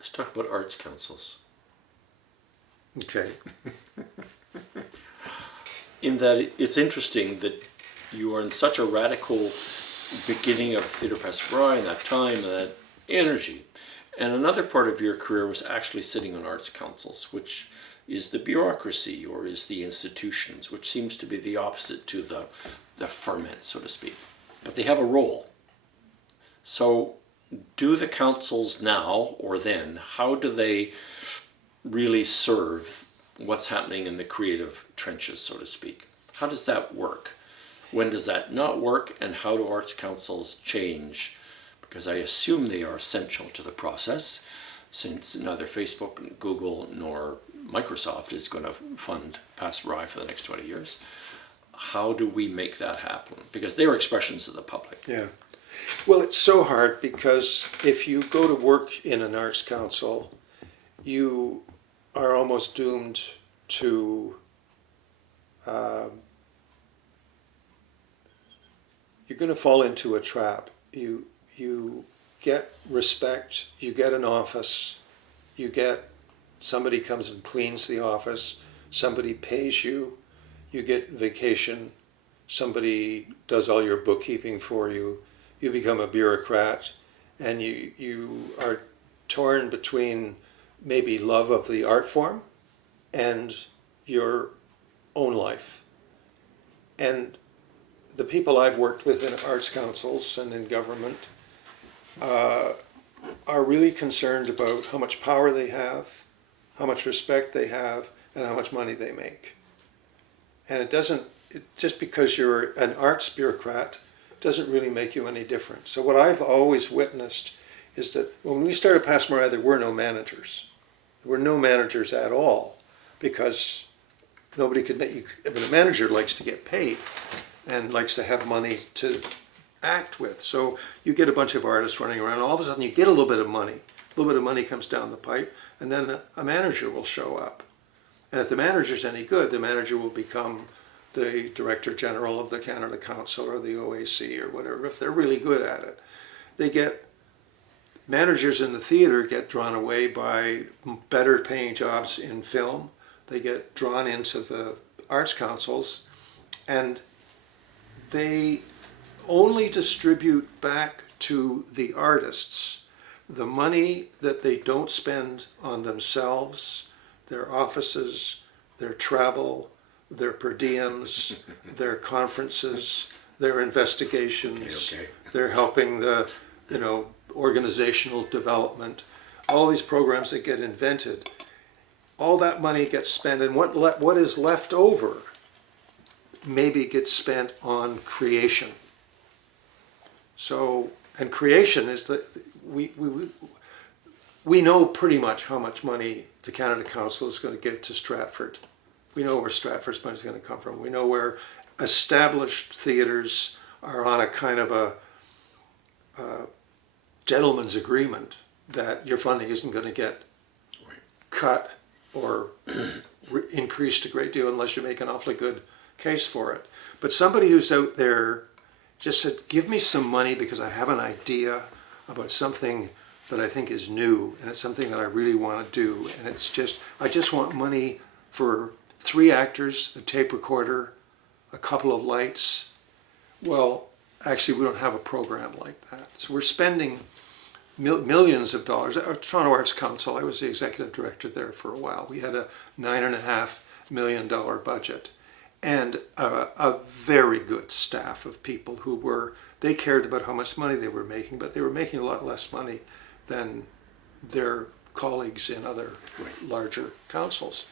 Let's talk about arts councils. Okay. In that it's interesting that you are in such a radical beginning of Theatre Pastoral in that time and that energy. And another part of your career was actually sitting on arts councils, which is the bureaucracy or is the institutions, which seems to be the opposite to the ferment, so to speak. But they have a role. So do the councils now or then, how do they really serve what's happening in the creative trenches, so to speak? How does that work? When does that not work, and how do arts councils change? Because I assume they are essential to the process, since neither Facebook, Google, nor Microsoft is going to fund Pastoral for the next 20 years. How do we make that happen? Because they are expressions of the public. Yeah. Well, it's so hard because if you go to work in an arts council, you are almost doomed to you're going to fall into a trap. You get respect, you get an office, you get somebody comes and cleans the office, somebody pays you, you get vacation, somebody does all your bookkeeping for you, you become a bureaucrat, and you are torn between maybe love of the art form and your own life. And the people I've worked with in arts councils and in government are really concerned about how much power they have, how much respect they have, and how much money they make. And just because you're an arts bureaucrat doesn't really make you any different. So what I've always witnessed is that when we started Pastoral, there were no managers. There were no managers at all because nobody could make you. I mean, a manager likes to get paid and likes to have money to act with. So you get a bunch of artists running around, and all of a sudden you get a little bit of money. A little bit of money comes down the pipe, and then a manager will show up. And if the manager's any good, the manager will become the Director General of the Canada Council or the OAC or whatever, if they're really good at it. Managers in the theater get drawn away by better paying jobs in film. They get drawn into the arts councils, and they only distribute back to the artists the money that they don't spend on themselves, their offices, their travel, their per diems, their conferences, their investigations, They're helping the, organizational development, all these programs that get invented. All that money gets spent, and what is left over maybe gets spent on creation. So, and creation is that we know pretty much how much money the Canada Council is going to give to Stratford. We know where Stratford's money is going to come from. We know where established theaters are on a kind of a gentleman's agreement that your funding isn't going to get cut or increased a great deal unless you make an awfully good case for it. But somebody who's out there just said, give me some money because I have an idea about something that I think is new, and it's something that I really want to do, and I just want money for 3 actors, a tape recorder, a couple of lights. Well, actually we don't have a program like that. So we're spending millions of dollars. Toronto Arts Council, I was the executive director there for a while. We had a $9.5 million budget and a very good staff of people who they cared about how much money they were making, but they were making a lot less money than their colleagues in other larger councils.